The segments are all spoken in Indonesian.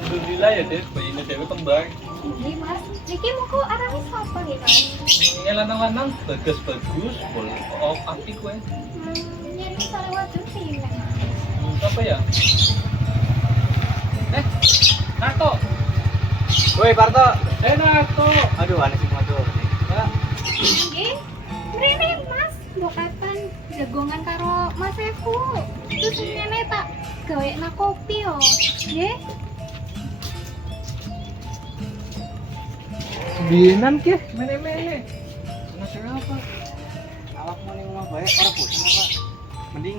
Alhamdulillah ya deh, bayinya dewe kembar. Ini mas, Niki mau kok arahnya siapa nih mas? Ini lanang-lanang bagus, boleh. Oh, apik gue. Nyari misalnya waduh sih mas. Apa ya? Nato. Woi Parto. Nato. Aduh, aneh sih tuh. Ya. Nggih, mrene mas, mbok kapan jagongan karo Mas Evu. Terus ngene tak gawekna kopi yo. Nggih. Binan ke, mene-mene. Nasi apa? Awakmu ning omah bae ora bosan apa? Mending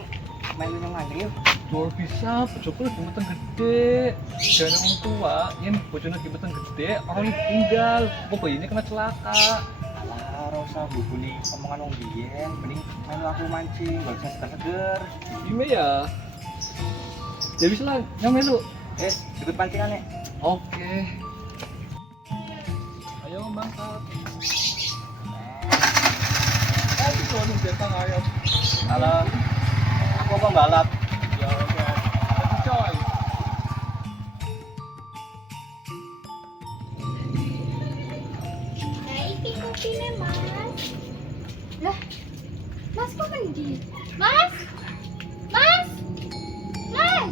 main nang ngajeng yuk. Luar bisa, bojoku lagi meteng gede. Jangan orang tua, yang bojone lagi meteng gede, orang yang tinggal. Kok bayinya kena celaka. Alah, ora usah bubuni omongan wong biyen, mending main aku mancing, gak usah seger-seger. Gimana ya? Ya bisa lah, yang melu. Ikut pancingan nih. Oke. Ayo mangkat. Ayo tuh datang ayo. Halo. Aku pembalap. Ya oke. Tapi coy. Nah, iki kopine mas. Lah, mas kok mending? Mas, mas, mas.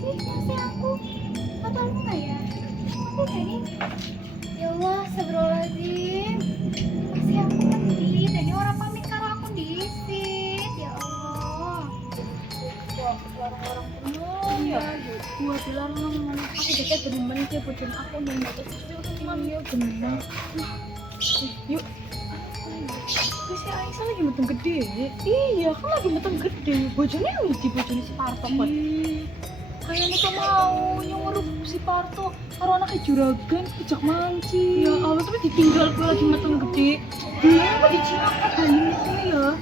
Sih, masih aku. Katamu nggak ya? Aku tadi. Ya Allah, astagfirullahaladzim. Masih aku mending. Tadi orang pamit karo aku disit. Ya Allah. Wah, orang-orang penuh ya. Gua bilang aku dekat demen ke bojone aku nang batas cuman ya bener. Yuk. Si Aisyah lagi meteng gede. Iya, kan lagi meteng gede. Bojone yang di bojone si Parto kan. Kayaknya tuh mau nyuruh si Parto karo anaknya juragan ejak mancing. Ya Allah, tapi ditinggal gue lagi meteng gede. Dia apa dicilak bayi itu ya.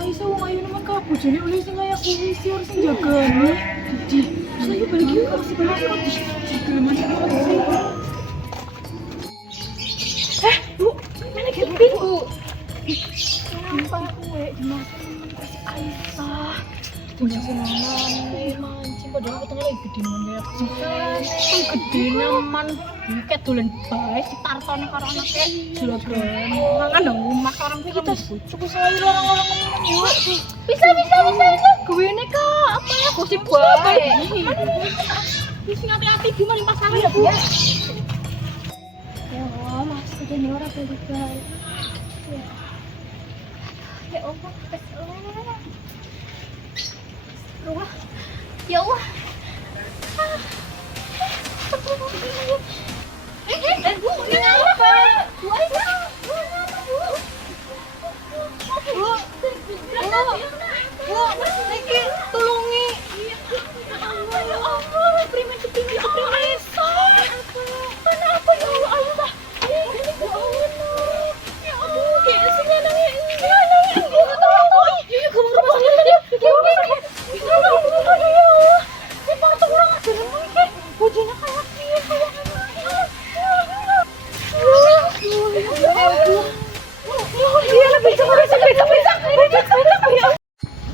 Aisyah wong ayu nemen ka bojone oleh sing kaya kuwi sih harus njagani. Jadi, saya balik yuk kasih balik yuk. Jaga mancing sih. Bu, mana kepin, Bu? Kenapa gue dimakan si Aisyah? Dimakan mancing padahal aku tengah lagi gede nemen kayak aku. Kan gede nemen. Kayak dolen bae si Parto nek karo anake juragan. Mangan nang omah karo kita cukup saya larang-larang ngomong yuk. Bisa. Gue ini kak apa ya gosip bae. Wis hati-hati gimana ning pasaran ya, Bu? Ya Allah, mas ini orang balik baik. Ya Allah, ya Allah. Bu, ini apa? Bu, Niki, tolongi. Ya Allah, primen ketinggi Aisyah. Kenapa ya Allah, Aisyah? Ya Allah, ya Allah, kayak sini nangis. Ya kamu rumah sakit ya. Ya Allah, si Parto kurang ajar emang ini. Bojone kayak piye kayak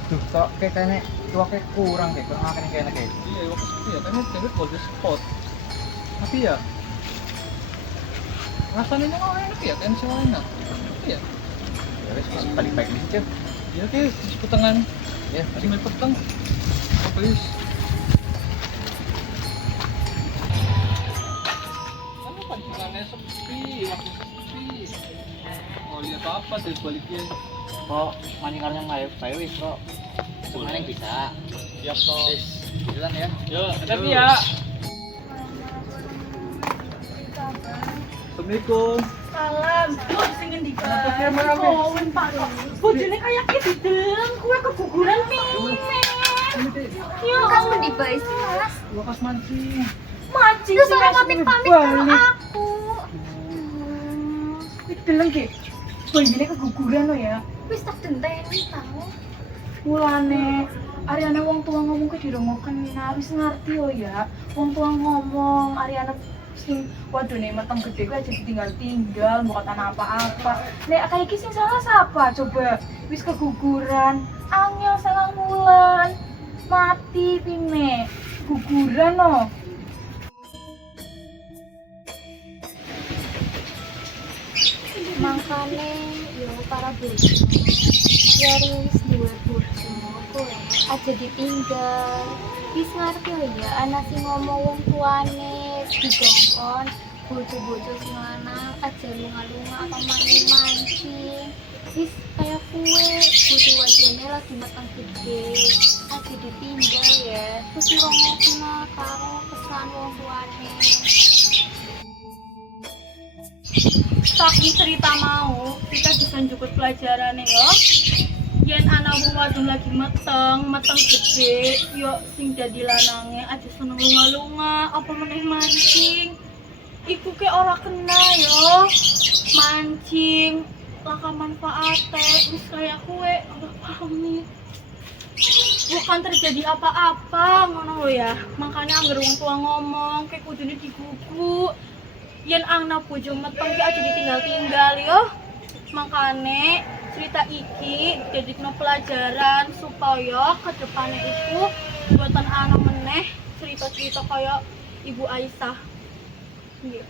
Duh, kok kayaknya tuaknya kurang deh, kurang makan kayak kayak. Iya, waktu itu ya, karena dewe cold spot. Tapi ya, rasanya kok enak ya, kan selainnya. Iya. Ya wes, balik-balik di situ. Ya oke, di petengan. Ya, Masih main peteng. Please. Karena pancingannya sepi, waktu sepi. Oh lihat apa dari baliknya? kok mancing karo yang bae wis kok. Semuanya bisa. Siap toh. Jalan ya. Yo, hati ya. Assalamualaikum. Salam. Bu, sing ngendi Kenapa kae? dia marah, Be? Kowen Pak. Bojone kayak dideleng, kue keguguran pimen. Ya kamu di baik sih mas. Lepas mancing. Mancing Terus sih, orang Mas, pamit-pamit karo balik. aku. Dideleng ki. Bojone keguguran lo ya. Wis tak denteni tau. Mulane Ariana wong tua ngomong ke dirungoken wis ngerti yo ya. Wong tua ngomong Ariana sing waduh nih meteng gede gue aja ditinggal bukan apa-apa. Nek kayak iki sing salah siapa coba? Wis keguguran, angel salah wulan. Mati pine. Guguran no. Makane yo para bojo dari wis duwe bojo kowe aja ditinggal. Wis ngerti lho ya ana sing ngomong wong tuane dikongkon bojo-bojo sing lanang aja lunga-lunga apa mancing. Wis kayak kue bojo wajane lagi matang gede aja ditinggal ya. Terus ngomongna karo pesan wong tuane. Tapi cerita mau kita bisa cukup pelajaran yo. Yen anak wadon lagi meteng gede, yo sing jadi lanange aja seneng lunga-lunga, apa meneh mancing. Iku ke ora kena yo. Mancing, laka manfaate, wis kaya kue, ora pamit. Bukan terjadi apa-apa ngono lho ya. Makanya anggar wong tua ngomong kayak kudune digugu. Yen angna bojo meteng ki aja ditinggal-tinggal yo. Makane cerita iki jadinya pelajaran supaya ke depannya itu buatan anak meneh cerita-cerita kayak Ibu Aisyah. Nggih.